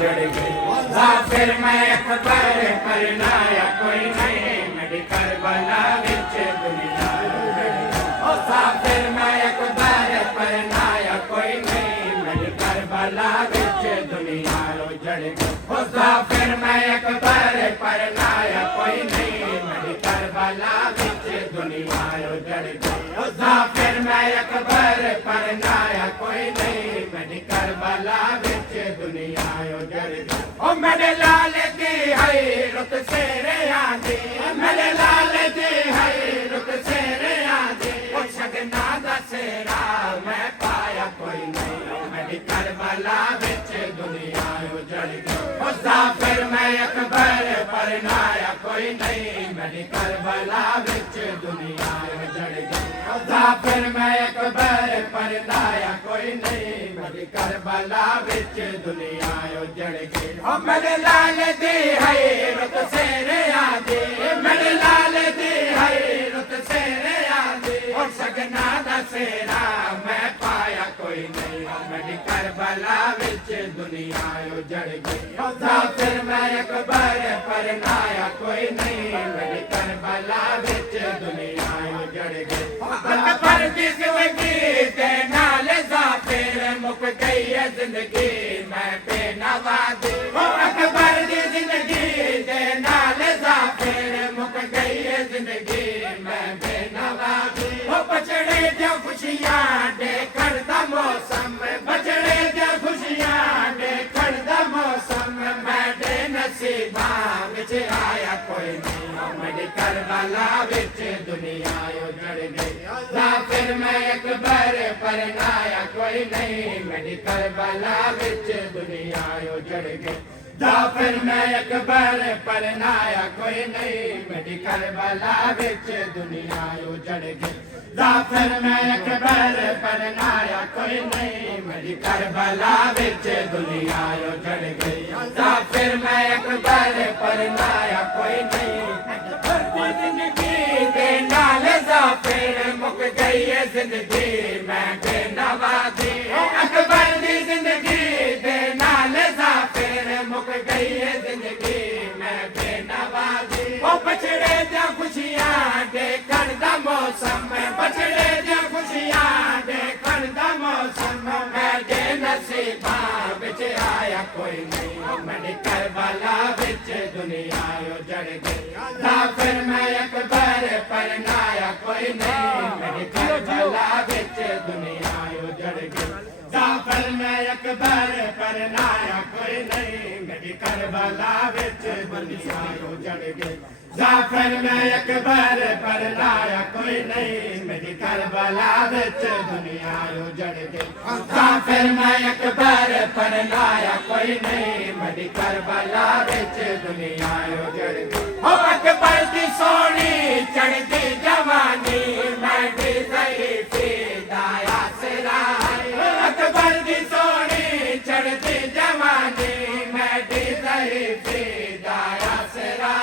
جڑ گئی ظافر میں اکبر پرنایا کوئی نہیں میری کربلا وچ دنیا ظافر میں اکبر پرنایا کوئی نہیں میری کربلا وچ دنیا جڑ گئی ظافر میں اکبر پرنایا کوئی نہیں میری کربلا وچ دنیا جڑ گئی ظافر میں اکبر پرنایا کوئی نہیں میری کربلا وچ دنیا جڑ گئی او میرے لال دی حیرت سیرے آندی میرے لال دی حیرت سیرے آندی او شگنا دا سیرا میں پایا کوئی نہیں میری کربلا وچ دنیا جڑ گئی او ظافر میں اکبر پرنایا کوئی نہیں میری کربلا وچ دنیا جڑ گئی او ظافر میں اکبر پرنایا کوئی نہیں میری کربلا وچ دنیا جڑ گئی او میرے لال دی حیرت سیرے آندی میرے لال دی حیرت سیرے آندی او شگنا دا سیرا میں پایا کوئی نہیں میری کربلا وچ دنیا جڑ گئی او ظافر میں اکبر پرنایا کوئی نہیں میری کربلا وچ دنیا جڑ گئی اکبر دی زندگی دے نال ظافر مک گئی ہے زندگی میں بے نوا دی اکبر دی زندگی دے نال ظافر مک گئی ہے زندگی میں بے نوا دی بچڑے جو خوشیاں دیکھن دا موسم بچڑے جو خوشیاں دیکھن دا موسم میرے نصیباں وچ آیا کوئی نہیں میری کربلا وچ دنیا جڑ گئی ظافر میں اکبر پرنایا کوئی نہیں میری کربلا وچ دنیا جڑ گئی ظافر میں اکبر پرنایا کوئی نہیں میری کربلا وچ دنیا جڑ گئی ظافر میں اکبر پرنایا کوئی نہیں میری کربلا وچ دنیا جڑ گئی ظافر میں اکبر پرنایا کوئی نہیں زندگی دے نال ظافر مک گئی ہے زندگی میں بے نوا دی اکبر دی زندگی دے نال ظافر مک گئی ہے زندگی میں بے نوا دی او بچڑے دی خوشیاں دیکھن دا موسم بچڑے دی خوشیاں دیکھن دا موسم میرے نصیباں وچ آیا کوئی نہیں میری کربلا وچ دنیا جڑ گئی ظافر میں اکبر پرنایا کوئی نہیں میری کربلا وچ دنیا جڑ گئی ظافر میں اکبر پرنایا کوئی نہیں میری کربلا وچ دنیا جڑ گئی ظافر میں اکبر پرنایا کوئی نہیں میری کربلا وچ دنیا جڑ گئی ظافر میں اکبر پرنایا کوئی نہیں میری کربلا وچ دنیا جڑ گئی او اکبر دی سونی چڑھتی جوانی میں دی ضعیفی دا آسرا اکبر دی سونی چڑھتی جوانی میں دی ضعیفی دا آسرا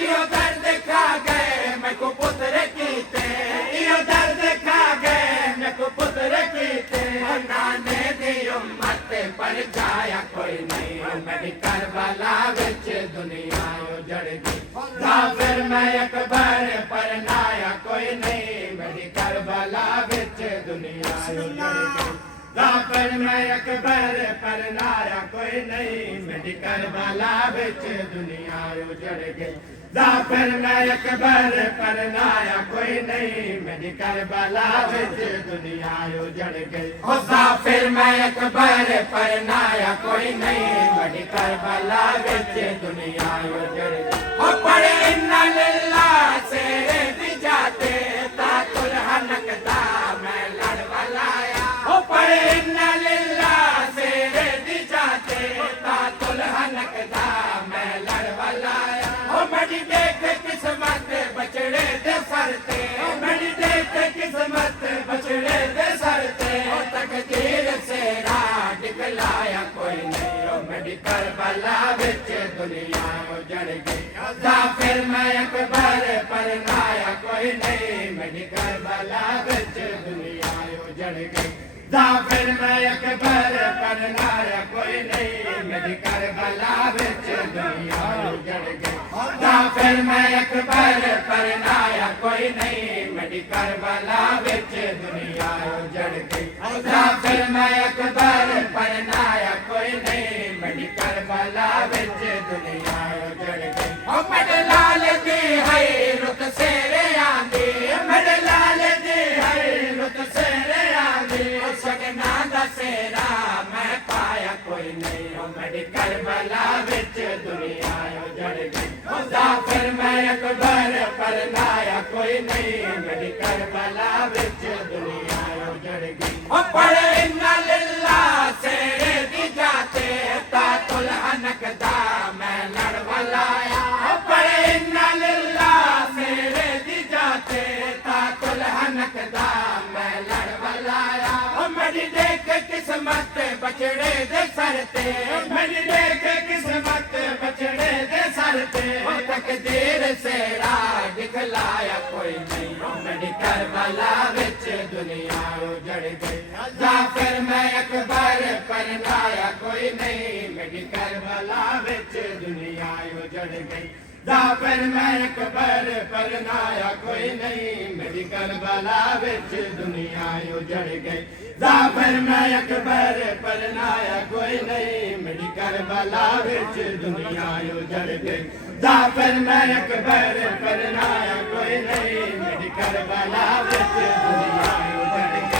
یہ درد کھا گئے میں کو پتر کیتے یہ درد کھا گئے میں کو پتر کیتے نانے دی امت پر جایا کوئی نہیں میری کربلا وچ دنیا جڑ گئی ظافر میں اکبر پرنایا کوئی نہیں میری کربلا وچ دنیا جڑ گئی ظافر میں اکبر پرنایا کوئی نہیں میری کربلا وچ دنیا جڑ گئی ظافر میں اکبر پرنایا کوئی نہیں میری کربلا وچ دنیا جڑ گئی او ظافر میں اکبر پرنایا کوئی نہیں میری کربلا وچ دنیا جڑ گئی او پڑھے انا للہ سیرے دی جاتے تاج الحنک دا میں لڑ والایا او پڑھے انا للہ سیرے دی جاتے تاج الحنک دا میں لڑ والایا او میری دیکھ قسمت بچڑے دے سر تے او میری دیکھ قسمت بچڑے دے سر تے او تقدیر سے راہ دکھلایا کوئی نہیں او میری کربلا وچ دنیا جڑ گئی ظافر میں اکبر پرنایا کوئی نہیں میری کربلا وچ دنیا جڑ گئی ظافر میں اکبر پرنایا کوئی نہیں میری کربلا وچ دنیا اجڑ گئی ظافر میں اکبر پرنایا کوئی نہیں میری کربلا وچ دنیا اجڑ گئی ظافر میں اکبر پرنایا کوئی نہیں میری کربلا وچ دنیا اجڑ گئی او میرے لال دی ہے رت سیرے آندی میرے لال دی ہے رت سیرے آندی سگنا دا سیرا میں پایا کوئی نہیں او میری کربلا وچ دنیا اجڑ گئی ظافر میں اکبر پرنایا کوئی نہیں میری کربلا وچ دنیا اجڑ گئی او پڑھے انا للہ سیرے دی جاتے تات الحنک دا میں لڑ ولایا او پڑھے انا للہ سیرے دی جاتے تات الحنک دا میں لڑ ولایا او میری دیکھ قسمت بچڑے دے سر تے میری دیکھ قسمت بچڑے دے سر تے او تقدیر سیرا دکھلایا کوئی نہیں او میری کربلا وچ دنیا اجڑ گئی ظافر میں اکبر پرنایا کوئی نہیں میری کربلا وچ دنیا اجڑ گئی ظافر میں اکبر پرنایا کوئی نہیں میری کربلا وچ دنیا اجڑ گئی ظافر میں اکبر پرنایا کوئی نہیں میری کربلا وچ دنیا اجڑ گئی ظافر میں اکبر پرنایا کوئی نہیں میری کربلا وچ دنیا اجڑ گئی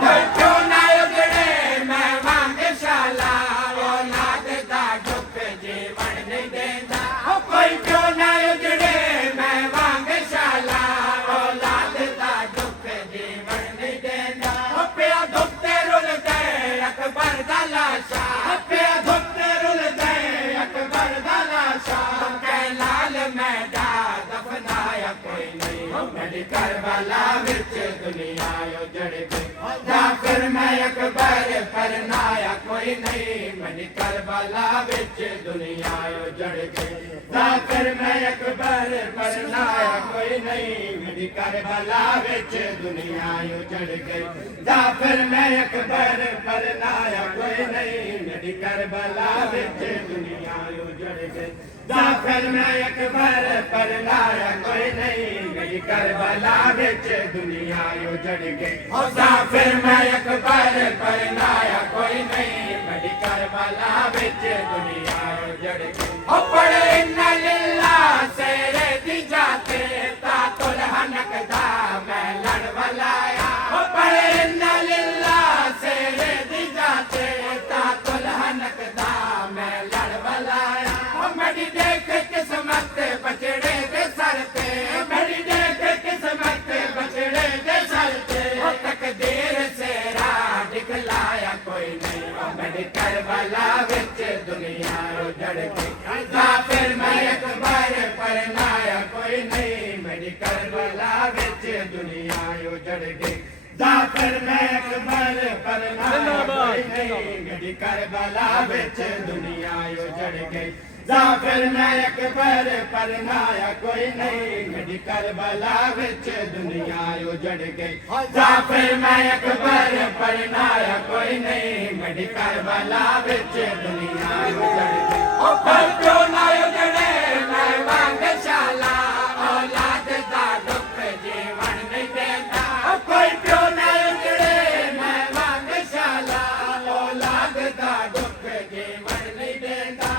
کوئی کیوں نہ اجڑے میں وانگ شالا اولاد دا دکھ جیون نہیں دیندا کوئی کیوں نہ اجڑے میں وانگ شالا اولاد دا دکھ جیون نہیں دیندا پیا دکھتے رل گئے اکبر دا لاشا پیا دکھتے رل گئے اکبر دا لاشا کہ لال میڈا دفنایا کوئی نہیں میری کربلا وچ دنیا اجڑ گئی ظافر میں اکبر پرنایا کوئی نہیں میری کربلا وچ دنیا اجڑ گئی ظافر میں اکبر پرنایا کوئی نہیں میری کربلا وچ دنیا اجڑ گئی ظافر میں اکبر پرنایا کوئی نہیں میری کربلا وچ دنیا اجڑ گئی ظافر میں اکبر پرنایا کوئی نہیں میری کربلا وچ دنیا اجڑ گئی ظافر میں اکبر پرنایا کوئی نہیں میری کربلا وچ دنیا اجڑ گئی او پڑھے انا للہ سیرے دی جاتے تات الحنک دا میں لڑ ولایا او پڑھے انا للہ سیرے دی جاتے تات الحنک دا میں لڑ ولایا او میری دیکھ قسمت بچڑے دے سر تے میری دیکھ قسمت بچڑے دے سر تے او تقدیر سیرا دکھلایا کوئی نہیں او میری کربلا وچ دنیا اجڑ گئی ظافر میں اکبر پرنایا کوئی نہیں میری کربلا وچ دنیا اجڑ گئی ظافر میں اکبر پرنایا کوئی نہیں میری کربلا وچ دنیا اجڑ گئی ظافر میں اکبر پرنایا کوئی نہیں میری کربلا وچ دنیا اجڑ گئی ظافر میں اکبر پرنایا کوئی نہیں میری کربلا وچ دنیا اجڑ گئی او پر کیوں نہ اجڑے میں وانگ شالا اولاد دا دکھ جیون نہیں دیندا کوئی کیوں نہ اجڑے میں وانگ شالا اولاد دا دکھ جیون نہیں دیندا